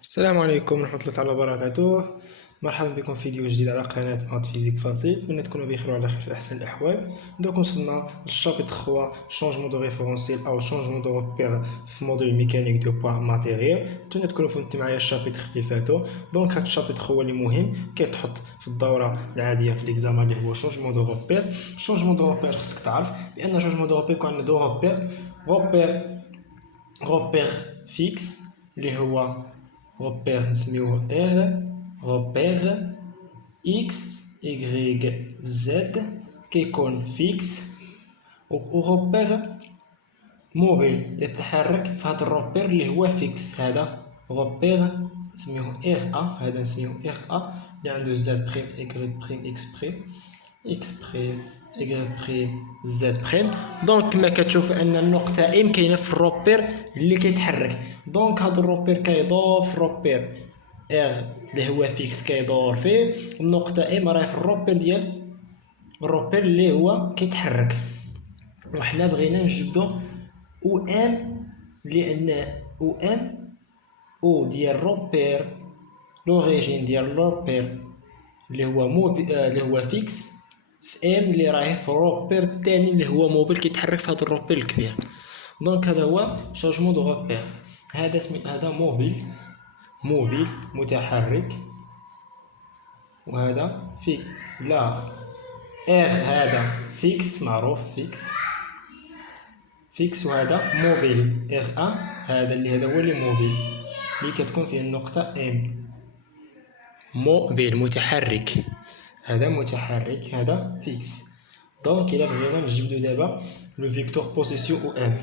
السلام عليكم ورحمة الله تعالى وبركاته. مرحبا بكم في فيديو جديد على قناة مات فيزيك فاسيل. نتمنى تكونوا بخير وعلى خير في أحسن الأحوال. دوك وصلنا للشابتر 3 شونجمون دو ريفيرونسيال أو شونجمون دو روبير في موديل ميكانيك دو بوا ماتيريال. نتمنى تكونوا فهمتوا معايا الشابتر اللي فاتوا. دونك هاد الشابتر هو اللي مهم كيتحط في الدورة العادية في ليكزامان اللي هو شونجمون دو روبير. شونجمون دو روبير خصك تعرف بأن شونجمون دو روبير يكون عندنا دو روبير فيكس اللي هو روبير نسميوه روبير اكس ايغريك زد كيكون فيكس، و روبير موبيل يتحرك في هذا الروبير اللي هو فيكس. هذا روبير نسميوه هذا نسميوه اللي عنده زد بريم ايغريك بريم اكس بريم ايغريك بريم زد بريم. دونك كما كتشوف ان النقطة ام كاينة في الروبير اللي كيتحرك. دونك هذا الروبير كيدور في الروبير اللي هو فيكس كيدور فيه. النقطة ام راهي في الروبير ديال الروبير اللي هو كيتحرك، وحنا بغينا نجبدو او ام لان او ديال روبير لوريجين ديال الروبير اللي هو فيكس في ام اللي راهي في الروبير الثاني اللي هو موبيل كيتحرك في هذا الروبير الكبير. دونك هذا هو شونجمون دو روبير. هذا موبيل متحرك، وهذا هذا فيكس معروف فيكس وهذا موبيل هذا هو اللي موبيل اللي كتكون فيه النقطة ام. موبيل متحرك، هذا متحرك، هذا فيكس. دونك إلا بغينا نجبدو دابا لو فيكتور بوزيسيون او ام،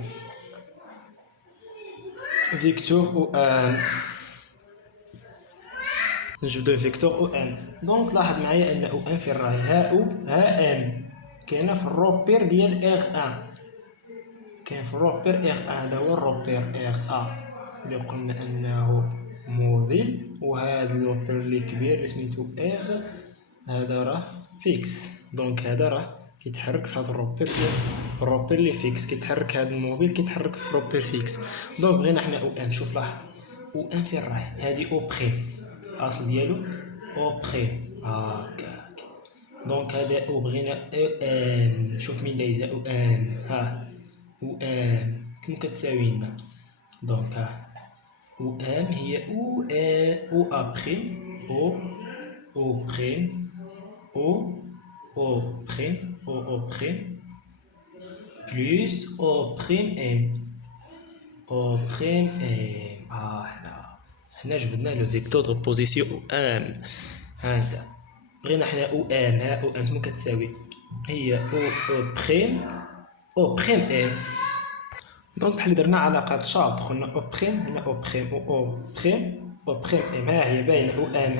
نجبدو فيكتور او ام. دونك لاحظ معايا ان او ام فين راهي، ها ام كاينه في الروبير ديال كاين في الروبير هذا هو الروبير اللي قلنا انه موبيل، وهذا الروبير اللي كبير اللي سميتو هذا راه فيكس. دونك هذا راه كيتحرك في هذا الروبير ديال الروبير اللي فيكس، كيتحرك هذا الموبيل كيتحرك في الروبير فيكس. دونك بغينا حنا او ام. شوف لاحظ او ام فين راهي، هذه او بريم الاصل ديالو او بريم هكاك. دونك هذا او بغينا او ام. شوف مين دايزه او ام، او ام كم كتساوي لنا. دونك او ام هي او بريم او بريم او بريم بلس او بريم ام حنا جبدنا لو فيكتور دو بوزيسيون او ام. ها انت بغينا حنا او ام، او ام شنو كتساوي، هي او بريم ام. دونك بحال درنا علاقة شارط، قلنا او بريم هنا او بريم او بريم ام. ها هي باينة او ام،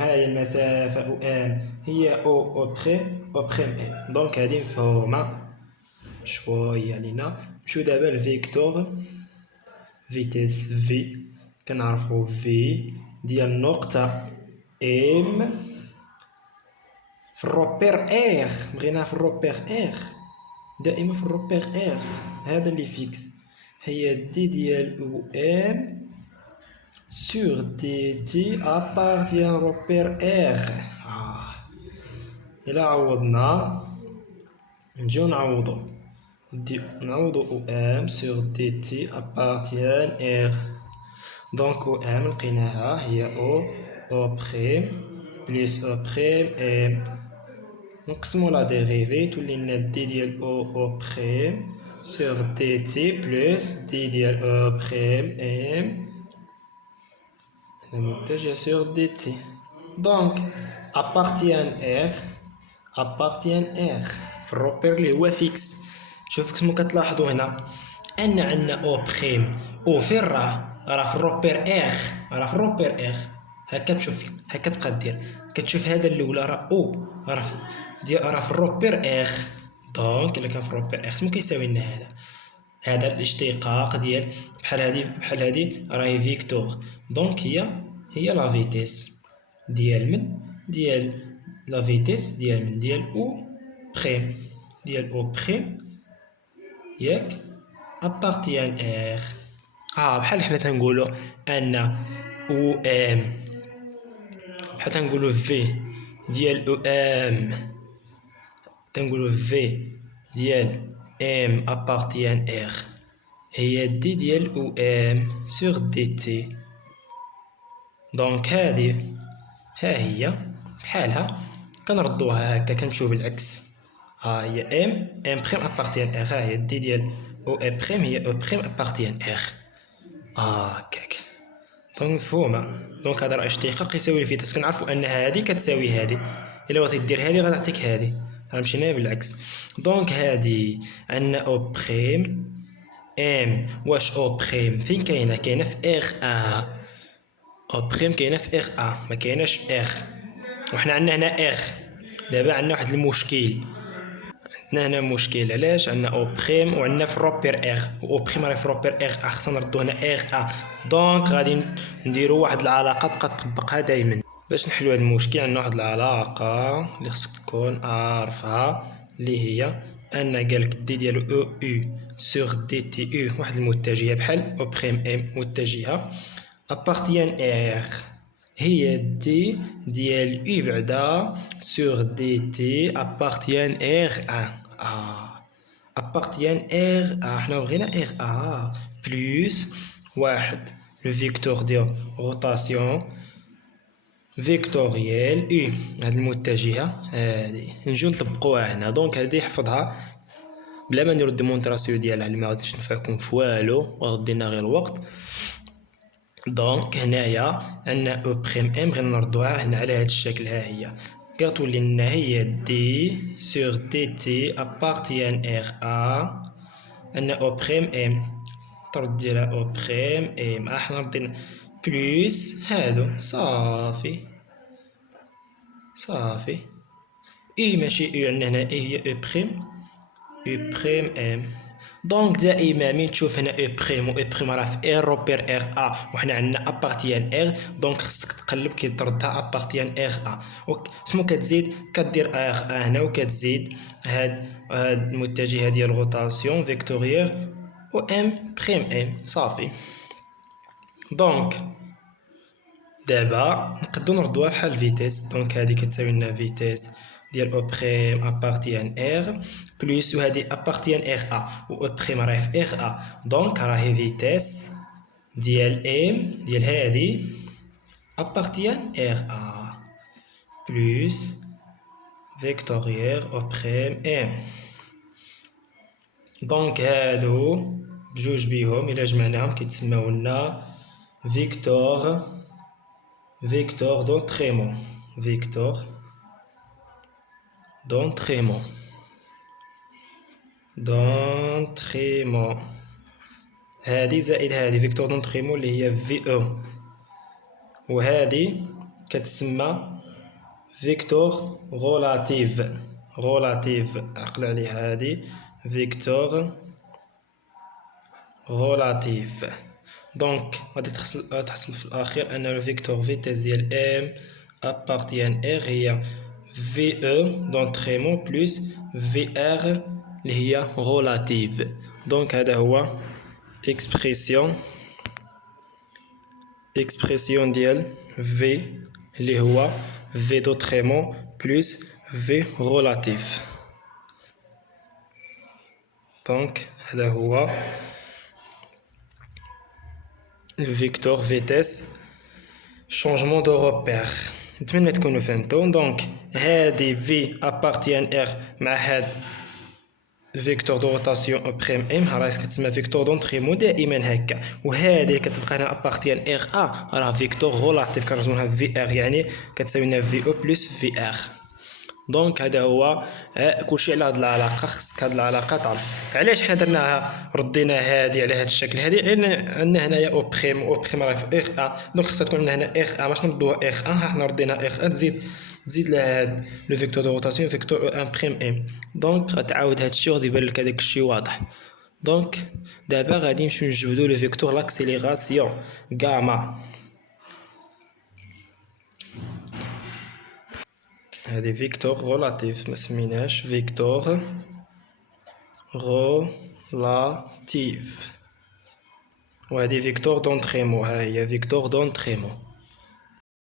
ها هي المسافة او ام هي او بريم ام. دونك هادي مفهومة شوية علينا. نمشيو دابا الفيكتور فيتيس في. كنعرفو في ديال النقطة ام في الروبير بغيناها في الروبير دائما في الروبير هذا اللي فيكس، هي دي ديال او ام سور دي ابار ديال روبير إلا عوضنا نجيو نعوضو او ام سور دي تي ابارتيان دونك او ام لقيناها هي او بريم بلس او بريم ام. نقسمو لا ديريفي تولي لنا دي ديال او بريم سور دي تي بلس دي ديال او بريم ام متجه سور دي تي. دونك ابارتيان في الروبير اللي هو فيكس. شوف كما كتلاحظوا هنا ان عندنا او بريم او فين راه في الروبير راه في الروبير هكا تشوف هكا تبقى دير كتشوف هذا الاولى راه او راه في الروبير دونك الا كان في الروبير شنو كيساوي لنا هذا الاشتقاق ديال بحال هادي راهي فيكتور. دونك هي لا فيتيس ديال لا فيتيس ديال او بريم ياك ابارتيان بحال حنا تنقولوا ان او ام، بحال تنقولوا في ديال او ام، تنقولوا في ديال ام ابارتيان ار هي دي ديال او ام سور دي تي. دونك هادي ها هي بحالها كنردوها هكا كنمشيو بالعكس. ها هي ام بريم ابارتيان ار، ها هي دي ديال او ام بريم هي او بريم ابارتيان ار. هكاك. دونك مفهومه. دونك هذا راه اشتقاق يساوي الفيتاس. كنعرفوا ان هادي كتساوي هادي، الا بغيتي دير هادي غتعطيك هادي، راه مشينا بالعكس. دونك هادي عندنا او بريم ام. واش او بريم فين كاينه؟ كاينه في ار ا. او بريم كاينه في ار ا، ما كايناش في ار. وحنا عندنا هنا ار. دابا عندنا واحد المشكل، عندنا هنا مشكل. علاش؟ عندنا او بريم وعندنا في روبير ار، او بريم راه في روبير ار ا، خصنا نردو هنا ار ا. دونك غادي نديرو واحد العلاقه تبقى تطبقها دائما باش نحلو هذا المشكل. عندنا واحد العلاقه اللي خصك تكون عارفها، اللي هي ان قالك دي ديال او يو سور دي تي او واحد المتجهه بحال او بريم ام متجهه ابارتيان ار هي دي ديال يو بعدا سور دي تي ابارتيان ار ان. ابارتيان ار حنا بغينا ار بلوس واحد لو فيكتور ديال روتاسيون فيكتوريال يو، هاد المتجهه هادي نجيو نطبقوها هنا. دونك هادي حفظها بلا ما نديرو الديمونطراسيون ديالها اللي ما غاديش تنفعكم في والو وغدينا غير الوقت. دونك هنايا عندنا او بريم ام غادي نردوها هنا على هاد الشكل. ها هي كتولي لنا هي دي سور دي تي ابارتيان ار ا. عندنا او بريم ام ترد ديرها او بريم ام حنا ردينا بلوس هادو صافي صافي. اي ماشي اي، عندنا هنا اي هي او بريم ام. دونك دائما من تشوف هنا او بريم و او بريم راه في ار روبير ار ا وحنا عندنا ابارتيان ار، دونك خصك تقلب كي تردها ابارتيان ار ا سمو كتزيد كدير ار ا هنا وكتزيد هاد المتجهه ديال روتاسيون فيكتوريير و ام بريم ام صافي. دونك دابا نقدروا نردوها بحال فيتيس. دونك هذه كتساوي لنا فيتيس ديال او بريم ابارتيان ار بلس وهذه ابارتيان ار ا و او بريم راهي في ار ا. دونك راهي فيتيس ديال ام ديال هذه ابارتيان ار ا بلس فيكتوريير او بريم ام. دونك هادو بجوج بيهم الى جمعناهم كيتسماو لنا فيكتور دونتريمون. فيكتور دونتريمون هادي زائد هادي فيكتور دونتريمون اللي هي في او، وهادي كتسمى فيكتور غولاتيف عقل عليها هادي فيكتور غولاتيف. دونك غادي تحصل في الاخير ان الفيكتور فيتيس ديال ام ابارتيان ار هي في او دونتريمون بلس في ار اللي هي غولاتيف. دونك هذا هو اكسبرسيون ديال في اللي هو في دوتريمون بلس في غولاتيف. دونك هذا هو الفيكتور فيتيس شونجمون دو روبير. نتمنى تكونوا فهمتوا. دونك هادي في ابارتيان ار مع هاد فيكتور دو روتاسيون او بريم ام راه كتسمى فيكتور دونتريمون دائما هكا، وهذه كتبقى هنا ابارتيان ار ا راه فيكتور غولاتيف كنرسموها في ار يعني كتساوي لنا في او بلس في ار. دونك هذا هو كلشي على هاد العلاقه. خصك هاد العلاقه تعرف علاش حنا درناها ردينا هادي على هاد الشكل هادي، لان عندنا هنايا او بريم راه في ار ا. دونك خصها تكون عندنا هنا ار ا باش نردوها ار ا. حنا ردينا ار ا تزيد لها هاد لو فيكتور دو روتاسيون فيكتور ان بريم ام. دونك غتعاود هاد الشيء وغادي يبان لك هذاك الشيء واضح. دونك دابا غادي نمشيو نجبدو لو فيكتور لاكسيليراسيون غاما. هذه فيكتور غولاتيف ما سميناش فيكتور غولاتيف. وهذه فيكتور دون تريمو، ها هي فيكتور دون تريمو.